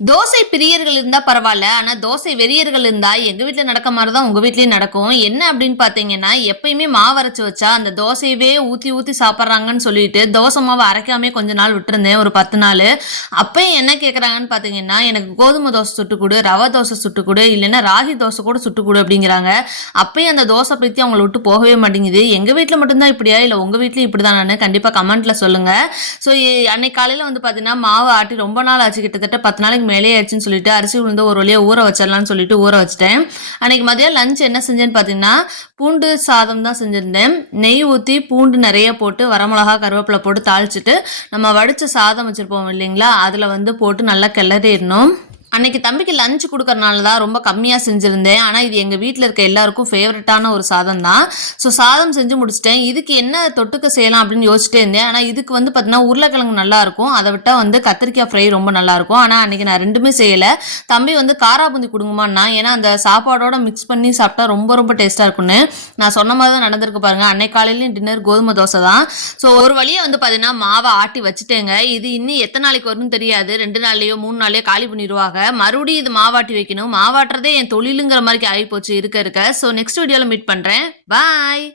தோசை பிரியர்கள் இருந்தா பரவால்ல. ஆனா தோசை வெறியர்கள் இருந்தா எங்க வீட்ல நடக்க மாரி தான் உங்க வீட்லயும் நடக்கும். என்ன அப்படின்னு பார்த்தீங்கன்னா, எப்பயுமே மாவு அரைச்சு வச்சா அந்த தோசையவே ஊத்தி ஊத்தி சாப்பிடுறாங்கன்னு சொல்லிட்டு, தோசை மாவு அரைக்காமயே கொஞ்ச நாள் விட்டுருந்தேன். ஒரு 10 நாளு. அப்பயும் என்ன கேட்கறாங்கன்னு பார்த்தீங்கன்னா, எனக்கு கோதுமை தோசை சுட்டுக் குடு, ரவை தோசை சுட்டுக் குடு, இல்லன்னா ராகி தோசை கூட சுட்டுக் குடு அப்படிங்கிறாங்க. அப்பயும் அந்த தோசை பத்தி அவங்கள விட்டு போகவே மாட்டேங்குது. எங்க வீட்ல மட்டும் தான் இப்படியா? இல்ல உங்க வீட்லயும் இப்படிதானான்னு கண்டிப்பா கமெண்ட்ல சொல்லுங்க. ஸோ அன்னைக்கு காலையில வந்து பார்த்தீங்கன்னா, மாவு ஆட்டி ரொம்ப நாள் ஆச்சு. கிட்டத்தட்ட 10 நாளைக்கு மேலே ஆயிடுச்சுன்னு சொல்லிட்டு அரிசி உளுந்து ஒரு வழியா ஊற வச்சிடலாம்னு சொல்லிட்டு ஊற வச்சுட்டேன். அன்னைக்கு மதியம் லஞ்ச் என்ன செஞ்சேன்னு பார்த்தீங்கன்னா, பூண்டு சாதம் தான் செஞ்சிருந்தேன். நெய் ஊத்தி பூண்டு நெறைய போட்டு வரமிளகா, கருவேப்பிலை போட்டு தாளிச்சுட்டு, நம்ம வடிச்ச சாதம் வச்சிருப்போம் இல்லைங்களா? அதில வந்து போட்டு நல்லா கிளறிடணும். அன்னைக்கு தம்பிக்கு லஞ்ச் குடுக்கறனால தான் ரொம்ப கம்மியா செஞ்சிருந்தேன். ஆனா, இது எங்க வீட்ல இருக்க எல்லாருக்கும் ஃபேவரட்டான ஒரு சாதம் தான். ஸோ சாதம் செஞ்சு முடிச்சுட்டேன். இதுக்கு என்ன தொட்டுக்க செய்யலாம் அப்படின்னு யோசிச்சுட்டே இருந்தேன். ஆனா, இதுக்கு வந்து பார்த்தீங்கன்னா, உருளைக்கிழங்கு நல்லாருக்கும். அத விட்டா வந்து கத்திரிக்காய் ஃப்ரை ரொம்ப நல்லாருக்கும். ஆனா, அன்னைக்கு நான் 2மே செய்யல. தம்பி வந்து காரா பூந்தி குடுங்கம்மான்னா, ஏன்னா அந்த சாப்பாடோட மிக்ஸ் பண்ணி சாப்பிட்டா ரொம்ப ரொம்ப டேஸ்ட்டா இருக்கும்னு. நான் சொன்ன மாரி தான் நடந்திருக்கு பாருங்க. அன்னைக்கு காலையிலயும் டின்னர் கோதுமை தோசை தான். ஸோ ஒரு வழியா வந்து பார்த்தீங்கன்னா, மாவ ஆட்டி வச்சுட்டேங்க. இது இன்னும் எத்தன நாளைக்கு வரும்னு தெரியாது. 2 நாள்லயோ, 3 நாள்லயோ காலி பண்ணிருவாங்க. மறுபடியும் இது மாவாட்டி வைக்கணும். மாவாட்டுறதே என் தொழிலுங்கிற மாதிரி ஆகிப்போச்சு இருக்க இருக்க. ஸோ நெக்ஸ்ட் வீடியோல மீட் பண்றேன். பாய்.